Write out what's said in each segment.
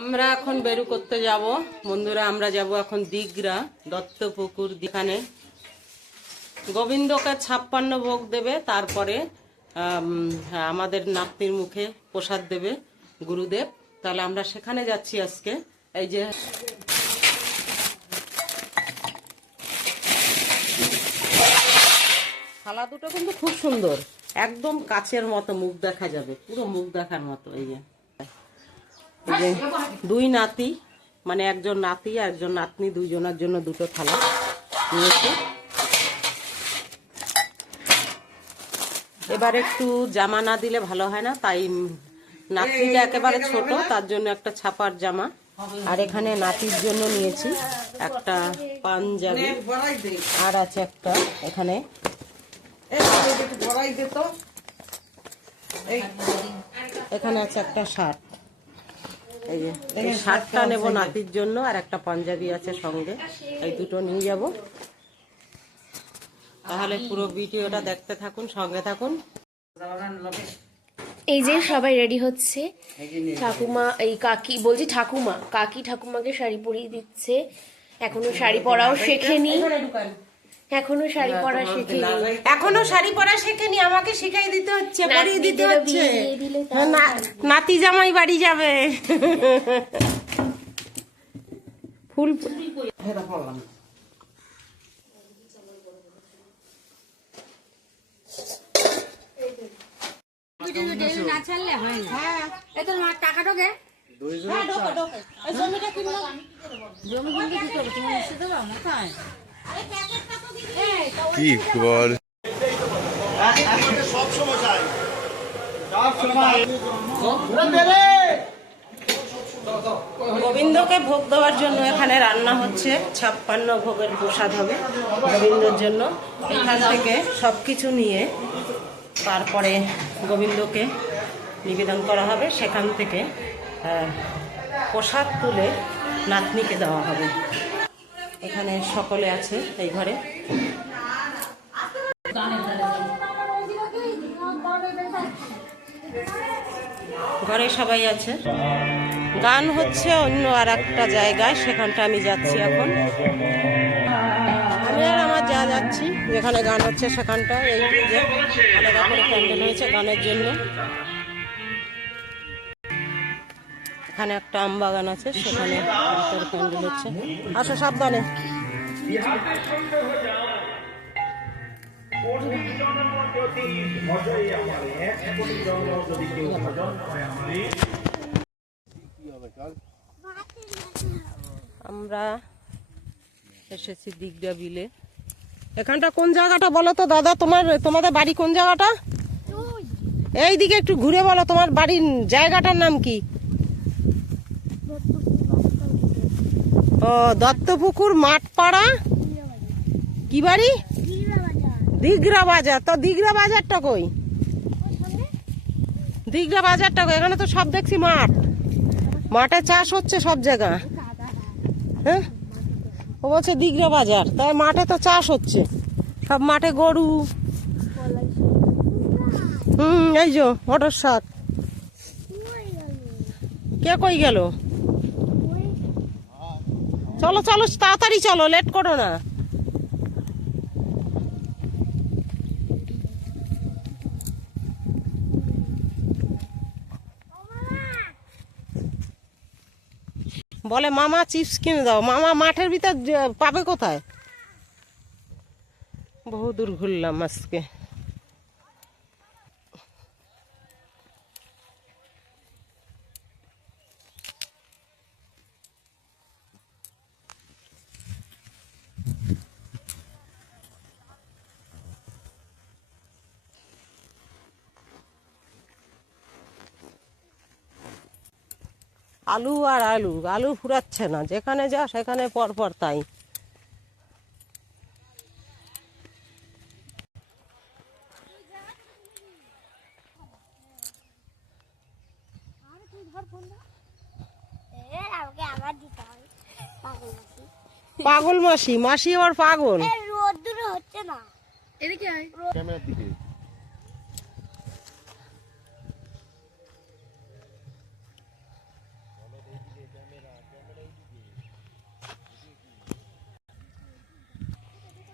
আমরা এখন বেরু করতে যাব। বন্ধুরা, আমরা যাব এখন দিগরা, দত্তপুকুর দিখানে। গোবিন্দকে ছাপ্পান্ন ভোগ দেবে, তারপরে আমাদের নাতনির মুখে প্রসাদ দেবে গুরুদেব। তাহলে আমরা সেখানে যাচ্ছি আজকে। এই যে থালা দুটো কিন্তু খুব সুন্দর। একদম কাছের মতো মুখ দেখা যাবে, পুরো মুখ দেখার মতো, এই যে। যে দুই নাতি মানে একজন নাতি আর একজন নাতনি দুইজনের জন্য দুটো থালা নিয়েছি। এবার একটু জামা না দিলে ভালো হয় না তাই উম, নাতনিটা একেবারে ছোট তার জন্য একটা ছাপার জামা। আর এখানে নাতির জন্য নিয়েছি একটা পাঞ্জাবি আর আছে একটা এখানে। এখানে আছে একটা শার্ট। এই যে এই শার্টটা নেব নাতির জন্য আর একটা পাঞ্জাবি আছে সঙ্গে। এই দুটো নিয়ে যাব। তাহলে পুরো ভিডিওটা দেখতে থাকুন সঙ্গে থাকুন। এই যে সবাই রেডি হচ্ছে। ঠাকুমা এই কাকি বলছি ঠাকুমা কাকি ঠাকুমাকে শাড়ি পরিয়ে দিচ্ছে। এখনও শাড়ি পরাও শেখেনি। এখনও শাড়ি পরা শেখেনি। এখনও শাড়ি পরা শেখেনি আমাকে শিখাই দিতে হচ্ছে পরিয়ে দিতে হচ্ছে। হ্যাঁ, নাতি জামাই বাড়ি যাবে। ফুল কি বল গোবিন্দকে ভোগ দেওয়ার জন্য এখানে রান্না হচ্ছে। ছাপ্পান্ন ভোগের প্রসাদ হবে গোবিন্দর জন্য। এখান থেকে সব কিছু নিয়ে তারপরে গোবিন্দকে নিবেদন করা হবে। সেখান থেকে প্রসাদ তুলে নাতনিকে দেওয়া হবে। এখানে সকলে আছে এই ঘরে। ঘরে সবাই আছে। গান হচ্ছে অন্য আর একটা জায়গায়, সেখানটা আমি যাচ্ছি এখন। আমি আর আমার যা যাচ্ছি, যেখানে গান হচ্ছে সেখানটা, এই যে আলাদা প্যান্ডেল হয়েছে গানের জন্য। এখানে একটা আম বাগান আছে, সেখানে প্যান্ডেল হচ্ছে। আসো সাবধানে। আমরা এসেছি দিগডা বিলে। এখানটা কোন জায়গাটা বলো তো দাদা? তোমার তোমাদের বাড়ি কোন জায়গাটা? এই দিকে একটু ঘুরে বলো তোমার বাড়ির জায়গাটার নাম কি? ও, দত্তপুকুর, মাঠপাড়া? কি বাড়ি? দিগরা বাজার তো দিগরা বাজারটা কই? দিগরা বাজারটা কই? এখানে তো সব দেখছি মাঠ। মাঠে চাষ হচ্ছে সব জায়গা। হ্যাঁ? ও বলছে দিগরা বাজার তাই মাঠে তো চাষ হচ্ছে। সব মাঠে গরু। হুম, এই যো অটোর শাক। কে কই গেল? চলো চলো, তাড়াতাড়ি চলো লেট করো না। বলে, মামা, চিপস কিনে দাও। মামা, মাঠের ভিতর পাবে কোথায়? বহু দূর ঘুরলাম আজকে। আলু আর আলু আলু ফুরাচ্ছে না যেখানে যা সেখানে পরপর তাই। পাগল মাসি মাসি আবার পাগল। রোদ দূরে হচ্ছে না। এদিকে ক্যামেরার দিকে।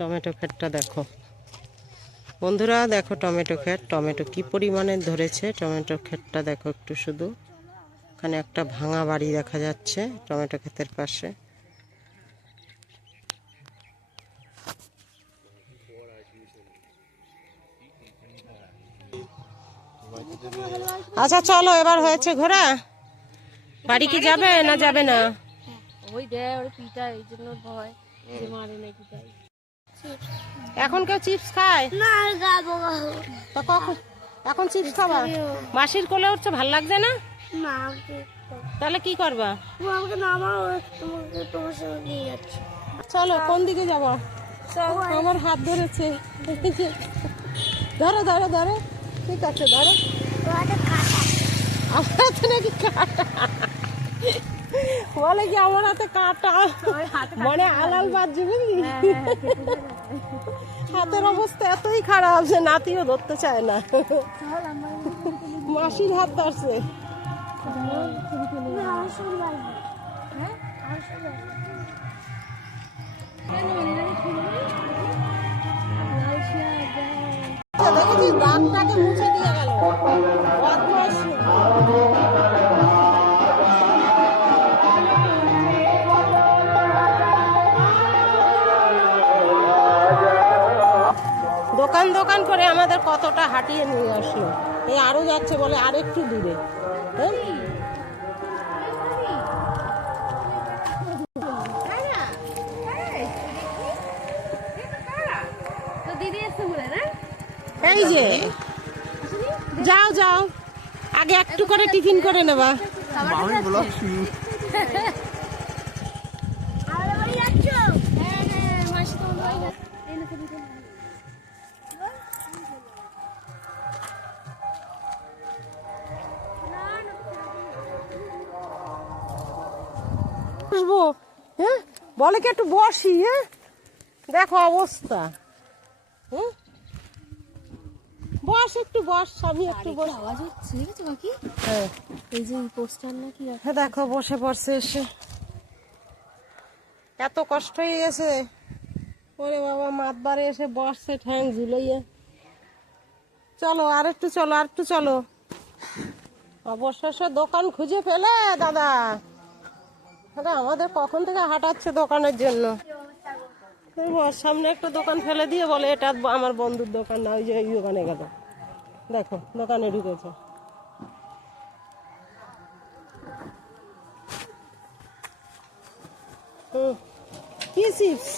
টমেটো ক্ষেতটা দেখো। বন্ধুরা, দেখো টমেটো ক্ষেত, টমেটো কি পরিমাণে ধরেছে? টমেটো ক্ষেতটা দেখো একটু শুধু। এখানে একটা ভাঙা বাড়ি দেখা যাচ্ছে টমেটো ক্ষেতের পাশে। আচ্ছা চলো, এবার হয়েছে ঘোরা। বাড়ি কি যাবে না যাবে না? ওই দেয়, ওর পিটা এই জন্য ভয় মারে নাকি তাই। এখন কেউ চিপস খায়? না তা কখন? এখন চিপস খাবা? মাসির কোলে উঠছে ভালো লাগছে না? না তাহলে কি করবা? আমাকে নামাও তোমার সঙ্গে নিয়ে যাচ্ছি। চলো কোন দিকে যাব? আমার হাত ধরেছে। ধরো ধরো ধরো। ঠিক আছে ধরো। আমার হাতে নাকি কাটা বলে কি আমার হাতে কাটা? মানে আলাল বাজছে বুঝলি? হাতের অবস্থা এতই খারাপ যে নাতিও ধরতে চায় না। মাসির হাত ধরছে। হ্যাঁ। দেখেছি দাঁতটাকে মুছে দিয়ে গেল। কতটা হাঁটিয়ে নিয়ে আসলো? এই আরও যাচ্ছে বলে আর একটু দূরে। হ্যাঁ? এই যে, যাও যাও। আগে একটু করে টিফিন করে নেবা। বসবো হ্যাঁ বলে কি একটু বসি হ্যাঁ দেখো অবস্থা হুম? বস একটু বস আমি একটু বস। আওয়াজ হচ্ছে কাকি হ্যাঁ। এই যে পোস্টার নাকি হ্যাঁ দেখো বসে পড়ছে এসে। এত কষ্ট হয়ে গেছে। ওরে বাবা মাতবারে এসে বসছে ঠ্যাং ঝুলাইয়ে। চলো আর একটু চলো আর একটু চলো। অবশেষে দোকান খুঁজে ফেলে দাদা। দাদা আমাদের কখন থেকে হাঁটাচ্ছে দোকানের জন্য? বস, সামনে একটা দোকান ফেলে দিয়ে বলে এটা আমার বন্ধুর দোকান না ওই যে এই দোকানে গেল। দেখো দোকানে ঢুকেছে। কি চিপস?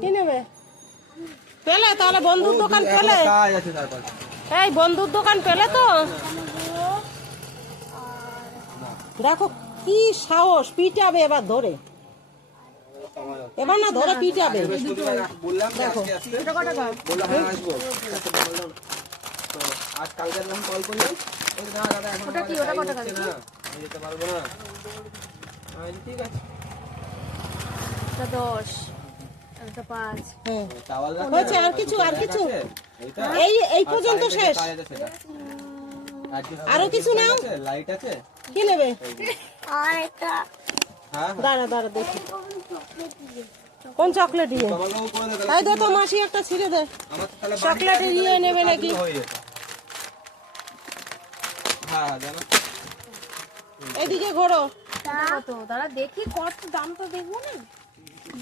কি নেবে? পেলে তাহলে বন্ধুর দোকান পেলে। এই বন্ধুর দোকান পেলে তো? দেখো কি সাহস পিটাবে এবার ধরে। এবার না ধরে পিটাবে। দেখো। আজ কালকে যখন কল করলাম দাদা এখন ওটা কি? ওটা কত টাকা যেতে পারব না ঠিক আছে একটা দশ একটা পাঁচ। হ্যাঁ। চাওয়াল রাখো। আর কিছু আর কিছু? এই এই পর্যন্ত শেষ। আরও কিছু নাও? লাইট আছে? কি নেবে? হ্যাঁ দাঁড়া দাঁড়া দেখি। কোন চকলেট ইয়ে তাই দে তো মাসি একটা ছিঁড়ে দে। চকলেট ইয়ে নেবে নাকি? হয়ে হ্যাঁ হ্যাঁ এদিকে ঘোরো। দাঁড়া দেখি কত দাম তো দেখব না।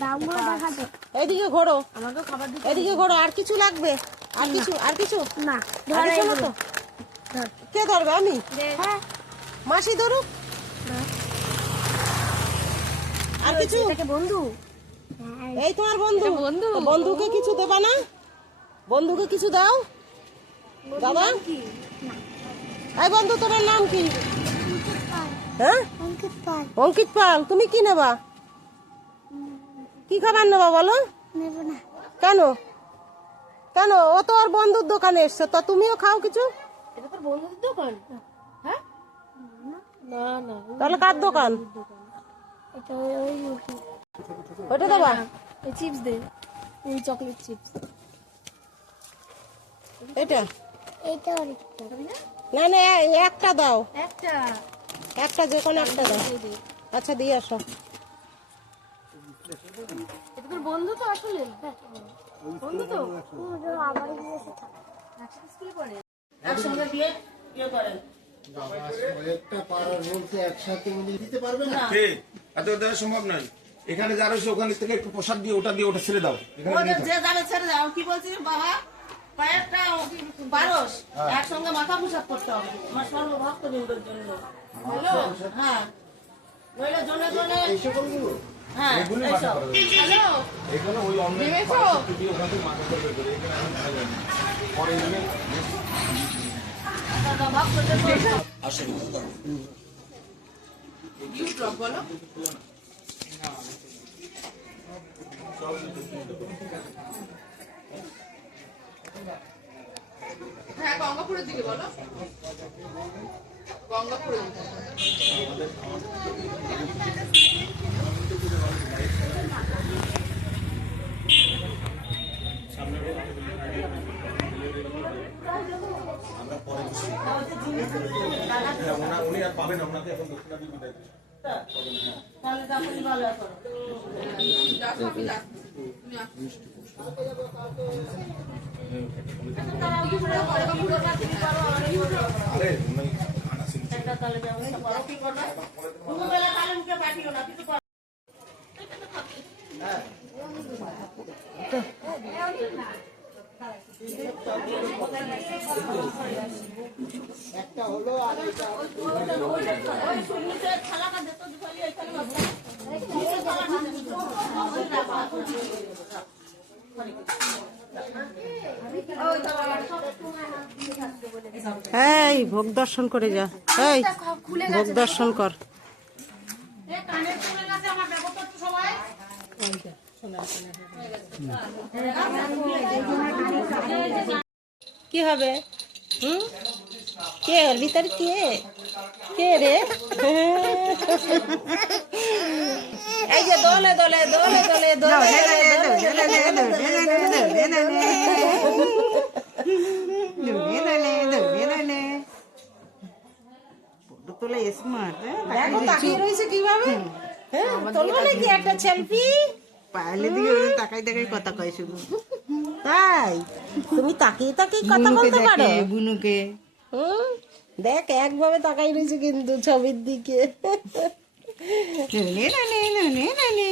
দামগুলো দেখাতে এদিকে ঘোরো। আমাকেও খাবার দিতে এদিকে ঘোরো আর কিছু লাগবে? আর কিছু আর কিছু? না তো? কে ধরবে আমি? হ্যাঁ মাসি ধরুক আর কিছু? বন্ধু। এই তোমার বন্ধু। বন্ধু? বন্ধুকে কিছু দেবা না? বন্ধুকে কিছু দাও? দাদা? এই বন্ধু তোমার নাম কি? হ্যাঁ? অঙ্কিত পাল। অঙ্কিত পাল তুমি কি নেবা? কি খাবার নেবা বলো? নেব না। কেন? কেন? ও তো আর বন্ধুর দোকানে এসছে তো তুমিও খাও কিছু? এটা তোর বন্ধুদের দোকান? না না তাহলে কার দোকান? এটা ওই ওই ওইটা দেবা? এই চিপস দে এই চকলেট চিপস। এটা? অনেকটা না না একটা দাও। একটা? একটা যে কোনো একটা দাও। আচ্ছা দিয়ে আসো। এটা তোর বন্ধু তো আসলে? বন্ধু তো? আবার একসাথে স্কুলে পড়ে? একসঙ্গে দিয়ে ইয়ে করেন? সম্ভব নয়। এখানে যারা ওখান থেকে একটু প্রসাদ দিয়ে ওটা দিয়ে ওটা ছেড়ে দাও। এখানে ওদের নিয়ে যে যাবে ছেড়ে দাও। কি বলছিস বাবা? কয়েকটা বারোস একসঙ্গে মাথা পোশাক করতে হবে। আমার সর্বভক্তবৃন্দর জন্য। হ্যাঁ। নইলে জনে জনে। হ্যাঁ ওই অন্য। পরে হ্যাঁ গঙ্গাপুরের দিকে বলো গঙ্গাপুরের দিকে উনি আর পাবেন না, এখন দক্ষিণা বিদায় পাঠিও না এটা এই ভোগ দর্শন করে যা। এই ভোগ দর্শন কর। কি হবে হুম কে ওর ভিতর কে কে রে এই যে দোলে দোলে দোলে দোলে দোলে দেখো তাকিয়ে রয়েছে কীভাবে হ্যাঁ তোলো নাকি একটা সেলফি পায়েলের দিকে ওরকম তাকাই তাকাই কথা কয় শুধু। তাই? তুমি তাকিয়ে তাকিয়ে কথা বলতে পারো? দেখে বুনুকে হুম? দেখ একভাবে তাকাই রয়েছে কিন্তু ছবির দিকে। নে না নে নে না নে।